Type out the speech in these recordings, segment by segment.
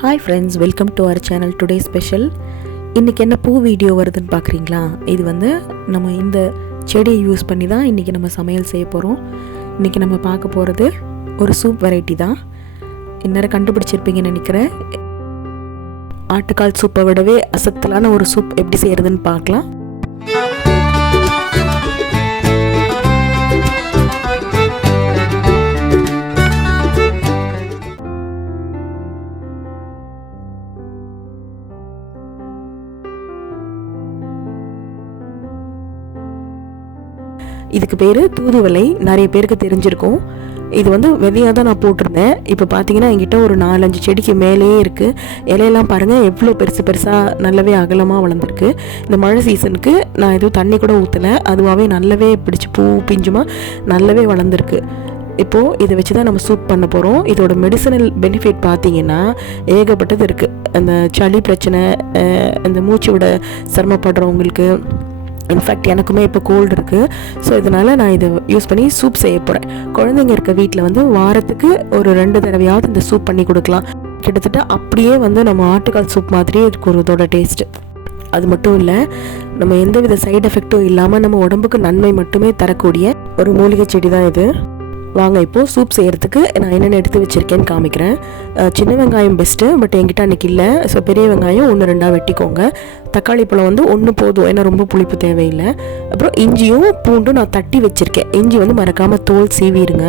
Hi friends, welcome to our channel. Today special. இன்றைக்கி என்ன பூ வீடியோ வருதுன்னு பார்க்குறீங்களா? இது வந்து நம்ம இந்த செடியை யூஸ் பண்ணி தான் இன்றைக்கி நம்ம சமையல் செய்ய போகிறோம். இன்றைக்கி நம்ம பார்க்க போகிறது ஒரு சூப் வெரைட்டி தான். இந்நேரம் கண்டுபிடிச்சிருப்பீங்கன்னு நினைக்கிறேன். ஆட்டுக்கால் சூப்பை விடவே அசத்தலான ஒரு சூப் எப்படி செய்கிறதுன்னு பார்க்கலாம். இதுக்கு பேர் தூதுவளை. நிறைய பேருக்கு தெரிஞ்சிருக்கும். இது வந்து விதையாக தான் நான் போட்டிருந்தேன். இப்போ பார்த்தீங்கன்னா என்கிட்ட ஒரு 4-5 செடிக்கு மேலேயே இருக்குது. இலையெல்லாம் பாருங்கள் எவ்வளோ பெருசாக நல்லாவே அகலமாக வளர்ந்துருக்கு. இந்த மழை சீசனுக்கு நான் எதுவும் தண்ணி கூட ஊற்றலை, அதுவாகவே நல்லாவே பிடிச்சி பூ பிஞ்சுமா நல்லாவே வளர்ந்துருக்கு. இப்போது இதை வச்சு தான் நம்ம சூப் பண்ண போகிறோம். இதோட மெடிசனல் பெனிஃபிட் பார்த்தீங்கன்னா ஏகப்பட்டது இருக்குது. அந்த சளி பிரச்சனை, இந்த மூச்சு விட சிரமப்படுறவங்களுக்கு, இன்ஃபேக்ட் எனக்குமே இப்போ கோல்டு இருக்குது. ஸோ இதனால் நான் இதை யூஸ் பண்ணி சூப் செய்ய போகிறேன். குழந்தைங்க இருக்க வீட்டில் வந்து வாரத்துக்கு ஒரு 2 தடவையாவது இந்த சூப் பண்ணி கொடுக்கலாம். கிட்டத்தட்ட அப்படியே வந்து நம்ம ஆட்டுக்கால் சூப் மாதிரியே இருக்கும் ஒரு இதோட டேஸ்ட்டு. அது மட்டும் இல்லை, நம்ம எந்தவித சைடு எஃபெக்டும் இல்லாமல் நம்ம உடம்புக்கு நன்மை மட்டுமே தரக்கூடிய ஒரு மூலிகை செடி தான் இது. வாங்க இப்போது சூப் செய்கிறதுக்கு நான் என்னென்ன எடுத்து வச்சுருக்கேன்னு காமிக்கிறேன். சின்ன வெங்காயம் பெஸ்ட்டு, பட் என்கிட்ட அன்றைக்கி இல்லை. ஸோ பெரிய வெங்காயம் 1-2 வெட்டிக்கோங்க. தக்காளி பழம் வந்து 1 போதும், ஏன்னா ரொம்ப புளிப்பு தேவையில்லை. அப்புறம் இஞ்சியும் பூண்டும் நான் தட்டி வச்சுருக்கேன். இஞ்சி வந்து மறக்காமல் தோல் சீவிடுங்க.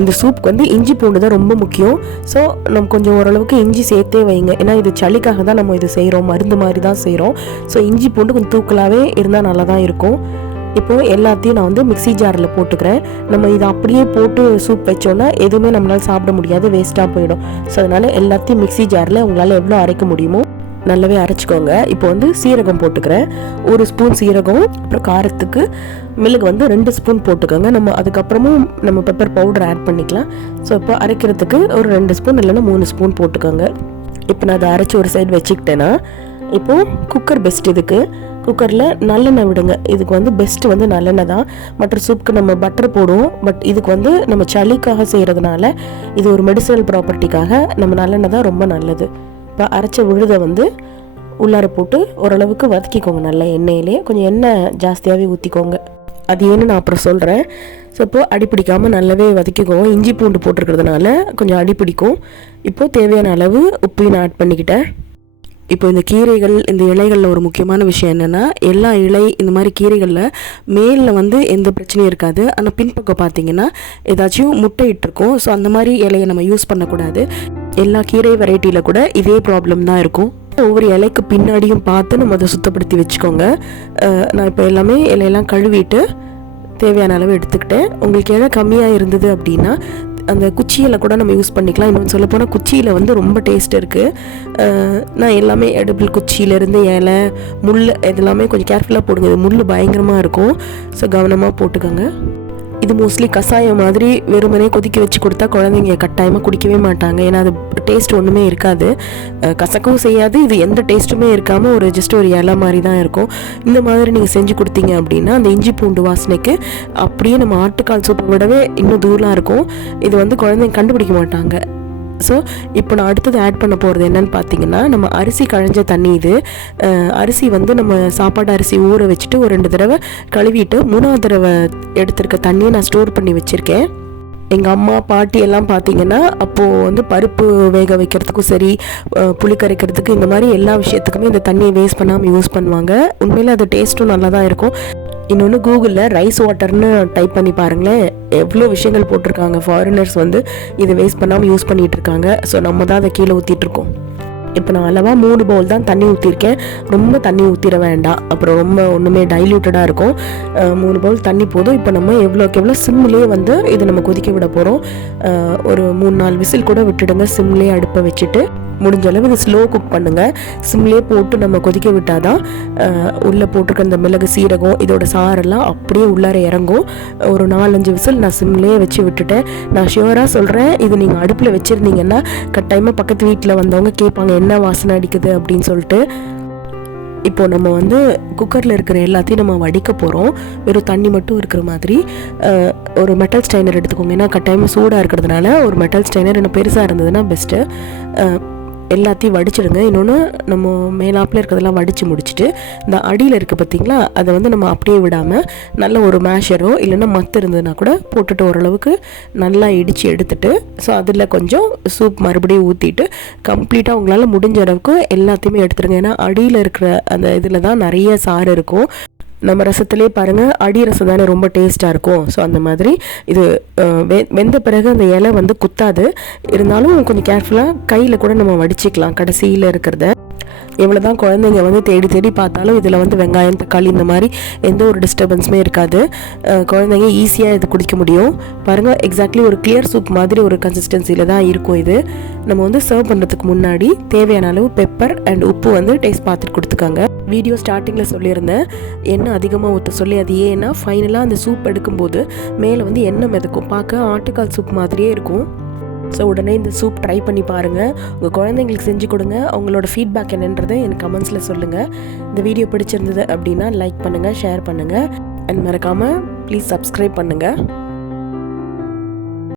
இந்த சூப்புக்கு வந்து இஞ்சி பூண்டு தான் ரொம்ப முக்கியம். ஸோ நம்ம கொஞ்சம் ஓரளவுக்கு இஞ்சி சேர்த்தே வைங்க, ஏன்னா இது சளிக்காக தான் நம்ம இது செய்கிறோம், மருந்து மாதிரி தான் செய்கிறோம். ஸோ இஞ்சி பூண்டு கொஞ்சம் தூக்கலாகவே இருந்தால் நல்லா தான் இருக்கும். இப்போது எல்லாத்தையும் நான் வந்து மிக்ஸி ஜாரில் போட்டுக்கிறேன். நம்ம இதை அப்படியே போட்டு சூப் வச்சோன்னா எதுவுமே நம்மளால் சாப்பிட முடியாது, வேஸ்ட்டாக போயிடும். ஸோ அதனால் எல்லாத்தையும் மிக்ஸி ஜாரில் உங்களால் எவ்வளோ அரைக்க முடியுமோ நல்லாவே அரைச்சிக்கோங்க. இப்போ வந்து சீரகம் போட்டுக்கிறேன், 1 ஸ்பூன் சீரகம். அப்புறம் காரத்துக்கு மிளகு வந்து 2 ஸ்பூன் போட்டுக்கோங்க. நம்ம அதுக்கப்புறமும் நம்ம பெப்பர் பவுடர் ஆட் பண்ணிக்கலாம். ஸோ இப்போ அரைக்கிறதுக்கு ஒரு 2 ஸ்பூன் இல்லைன்னா 3 ஸ்பூன் போட்டுக்கோங்க. இப்போ நான் அதை அரைச்சி ஒரு சைடு வச்சுக்கிட்டேன்னா, இப்போது குக்கர் பெஸ்ட். இதுக்கு குக்கரில் நல்லெண்ணெய் விடுங்க. இதுக்கு வந்து பெஸ்ட்டு வந்து நல்லெண்ணெய் தான். மற்ற சூப்புக்கு நம்ம பட்டர் போடுவோம், பட் இதுக்கு வந்து நம்ம சளிக்காக செய்கிறதுனால, இது ஒரு மெடிசனல் ப்ராப்பர்ட்டிக்காக நம்ம நல்லெண்ணெய் தான் ரொம்ப நல்லது. இப்போ அரைச்ச விழுதை வந்து உள்ளார போட்டு ஓரளவுக்கு வதக்கிக்கோங்க. நல்லா எண்ணெயிலே கொஞ்சம் எண்ணெய் ஜாஸ்தியாகவே ஊற்றிக்கோங்க. அது ஏன்னு நான் அப்புறம் சொல்கிறேன். ஸோ இப்போது அடிப்பிடிக்காமல் நல்லாவே வதக்கிக்கோங்க. இஞ்சி பூண்டு போட்டிருக்கிறதுனால கொஞ்சம் அடிப்பிடிக்கும். இப்போது தேவையான அளவு உப்பையும் நான் ஆட் பண்ணிக்கிட்டேன். இப்போ இந்த கீரைகள், இந்த இலைகளில் ஒரு முக்கியமான விஷயம் என்னென்னா, எல்லா இலை இந்த மாதிரி கீரைகளில் மேலில் வந்து எந்த பிரச்சனையும் இருக்காது. ஆனால் பின்பக்கம் பார்த்தீங்கன்னா ஏதாச்சும் முட்டை இட்டிருக்கும். ஸோ அந்த மாதிரி இலையை நம்ம யூஸ் பண்ணக்கூடாது. எல்லா கீரை வெரைட்டியில் கூட இதே ப்ராப்ளம் தான் இருக்கும். ஒவ்வொரு இலைக்கு பின்னாடியும் பார்த்து நம்ம அதை சுத்தப்படுத்தி வச்சுக்கோங்க. நான் இப்போ எல்லாமே இலையெல்லாம் கழுவிட்டு தேவையான அளவு எடுத்துக்கிட்டேன். உங்களுக்கு இலை கம்மியாக இருந்தது அப்படின்னா அந்த குச்சியில் கூட நம்ம யூஸ் பண்ணிக்கலாம். இன்னொன்று சொல்லப்போனால் குச்சியில் வந்து ரொம்ப டேஸ்ட் இருக்குது. நான் எல்லாமே எடுபிள் குச்சியிலேருந்து இலை, முள் இதெல்லாமே கொஞ்சம் கேர்ஃபுல்லாக போடுங்க. இது முள் பயங்கரமாக இருக்கும். ஸோ கவனமாக போட்டுக்கோங்க. இது மோஸ்ட்லி கஷாயம் மாதிரி வெறுமனே கொதிக்க வச்சு கொடுத்தா குழந்தைங்க கட்டாயமாக குடிக்கவே மாட்டாங்க. ஏன்னா அது டேஸ்ட் ஒன்றுமே இருக்காது, கசக்கவும் செய்யாது. இது எந்த டேஸ்ட்டுமே இருக்காமல் ஒரு ஜஸ்ட் ஒரு இலை மாதிரி தான் இருக்கும். இந்த மாதிரி நீங்கள் செஞ்சு கொடுத்தீங்க அப்படின்னா அந்த இஞ்சி பூண்டு வாசனைக்கு அப்படியே நம்ம ஆட்டுக்கால் சூப்பை விடவே இன்னும் தூரம் இருக்கும். இது வந்து குழந்தைங்க கண்டுபிடிக்க மாட்டாங்க. ஸோ இப்போ நான் அடுத்தது ஆட் பண்ண போகிறது என்னன்னு பார்த்தீங்கன்னா, நம்ம அரிசி களைஞ்ச தண்ணி. இது அரிசி வந்து நம்ம சாப்பாடு அரிசி ஊற வச்சுட்டு ஒரு 2 தடவை கழுவிட்டு 3ஆவது தடவை எடுத்திருக்க தண்ணியை நான் ஸ்டோர் பண்ணி வச்சுருக்கேன். எங்கள் அம்மா பாட்டி எல்லாம் பார்த்தீங்கன்னா அப்போது வந்து பருப்பு வேக வைக்கிறதுக்கும் சரி, புளி கரைக்கிறதுக்கு, இந்த மாதிரி எல்லா விஷயத்துக்குமே இந்த தண்ணியை வேஸ்ட் பண்ணாமல் யூஸ் பண்ணுவாங்க. உண்மையிலே அது டேஸ்ட்டும் நல்லா தான் இருக்கும். இன்னொன்று கூகுளில் ரைஸ் வாட்டர்னு டைப் பண்ணி பாருங்களேன், எவ்வளோ விஷயங்கள் போட்டிருக்காங்க. ஃபாரினர்ஸ் வந்து இதை வேஸ்ட் பண்ணாமல் யூஸ் பண்ணிகிட்டு இருக்காங்க. ஸோ நம்ம தான் அதை கீழே ஊற்றிட்டுருக்கோம். இப்போ நான் அளவாக 3 பவுல் தான் தண்ணி ஊற்றிருக்கேன். ரொம்ப தண்ணி ஊற்றிட வேண்டாம், அப்புறம் ரொம்ப ஒன்றுமே டைல்யூட்டடாக இருக்கும். 3 பவுல் தண்ணி போதும். இப்போ நம்ம எவ்வளோக்கு எவ்வளோ சிம்லேயே வந்து இதை நம்ம கொதிக்க விட போகிறோம். ஒரு 3-4 விசில் கூட விட்டுடுங்க. சிம்லேயே அடுப்பை வச்சுட்டு முடிஞ்ச அளவு இது ஸ்லோ குக் பண்ணுங்கள். சிம்லேயே போட்டு நம்ம கொதிக்க விட்டால் தான் உள்ளே போட்டிருக்க இந்த மிளகு, சீரகம் இதோட சாரெல்லாம் அப்படியே உள்ளார இறங்கும். ஒரு 4-5 விசில் நான் சிம்லேயே வச்சு விட்டுட்டேன். நான் ஷியூராக சொல்கிறேன், இது நீங்கள் அடுப்பில் வச்சுருந்தீங்கன்னா கட்டாயமாக பக்கத்து வீட்டில் வந்தவங்க கேட்பாங்க என்ன வாசனை அடிக்குது அப்படின்னு சொல்லிட்டு. இப்போது நம்ம வந்து குக்கரில் இருக்கிற எல்லாத்தையும் நம்ம வடிக்க போகிறோம். வெறும் தண்ணி மட்டும் இருக்கிற மாதிரி ஒரு மெட்டல் ஸ்டைனர் எடுத்துக்கோங்க. ஏன்னா கட்டாயமாக சூடாக இருக்கிறதுனால ஒரு மெட்டல் ஸ்டைனர் இன்னும் பெருசாக இருந்ததுன்னா பெஸ்ட்டு. எல்லாத்தையும் வடிச்சிடுங்க. இன்னொன்று நம்ம மேலாப்பில் இருக்கிறதெல்லாம் வடித்து முடிச்சுட்டு இந்த அடியில் இருக்குது பார்த்திங்களா, அதை வந்து நம்ம அப்படியே விடாமல் நல்ல ஒரு மேஷரோ இல்லைன்னா மத்து இருந்ததுன்னா கூட போட்டுட்டு ஓரளவுக்கு நல்லா இடித்து எடுத்துட்டு ஸோ அதில் கொஞ்சம் சூப் மறுபடியும் ஊற்றிட்டு கம்ப்ளீட்டாக உங்களால் முடிஞ்ச அளவுக்கு எல்லாத்தையுமே எடுத்துருங்க. ஏன்னா அடியில் இருக்கிற அந்த இதில் தான் நிறைய சாறு இருக்கும். நம்ம ரசத்துலேயே பாருங்கள், அடி ரசம் தானே ரொம்ப டேஸ்ட்டாக இருக்கும். ஸோ அந்த மாதிரி இது வெந்த பிறகு அந்த இலை வந்து குத்தாது, இருந்தாலும் கொஞ்சம் கேர்ஃபுல்லாக கையில் கூட நம்ம வடிச்சிக்கலாம் கடைசியில் இருக்கிறத. எவ்வளோ தான் குழந்தைங்க வந்து தேடி தேடி பார்த்தாலும் இதில் வந்து வெங்காயம் தக்காளி இந்த மாதிரி எந்த ஒரு டிஸ்டர்பன்ஸுமே இருக்காது. குழந்தைங்க ஈஸியாக இது குடிக்க முடியும். பாருங்கள், எக்ஸாக்ட்லி ஒரு கிளியர் சூப் மாதிரி ஒரு கன்சிஸ்டன்சியில் தான் இருக்கும். இது நம்ம வந்து சர்வ் பண்ணுறதுக்கு முன்னாடி தேவையான அளவு பெப்பர் அண்ட் உப்பு வந்து டேஸ்ட் பார்த்துட்டு கொடுத்துக்காங்க. வீடியோ ஸ்டார்டிங்கில் சொல்லியிருந்தேன் எண்ணெய் அதிகமாக ஊற்ற சொல்லி. அது ஏன்னா ஃபைனலாக அந்த சூப் எடுக்கும்போது மேலே வந்து எண்ணெய் மிதக்கும், பார்க்க ஆட்டுக்கால் சூப் மாதிரியே இருக்கும். ஸோ உடனே இந்த சூப் ட்ரை பண்ணி பாருங்கள், உங்கள் குழந்தைங்களுக்கு செஞ்சு கொடுங்க. அவங்களோட ஃபீட்பேக் என்னன்றதை எனக்கு கமெண்ட்ஸில் சொல்லுங்கள். இந்த வீடியோ பிடிச்சிருந்தது அப்படின்னா லைக் பண்ணுங்கள், ஷேர் பண்ணுங்கள் அண்ட் மறக்காமல் ப்ளீஸ் சப்ஸ்கிரைப் பண்ணுங்கள்.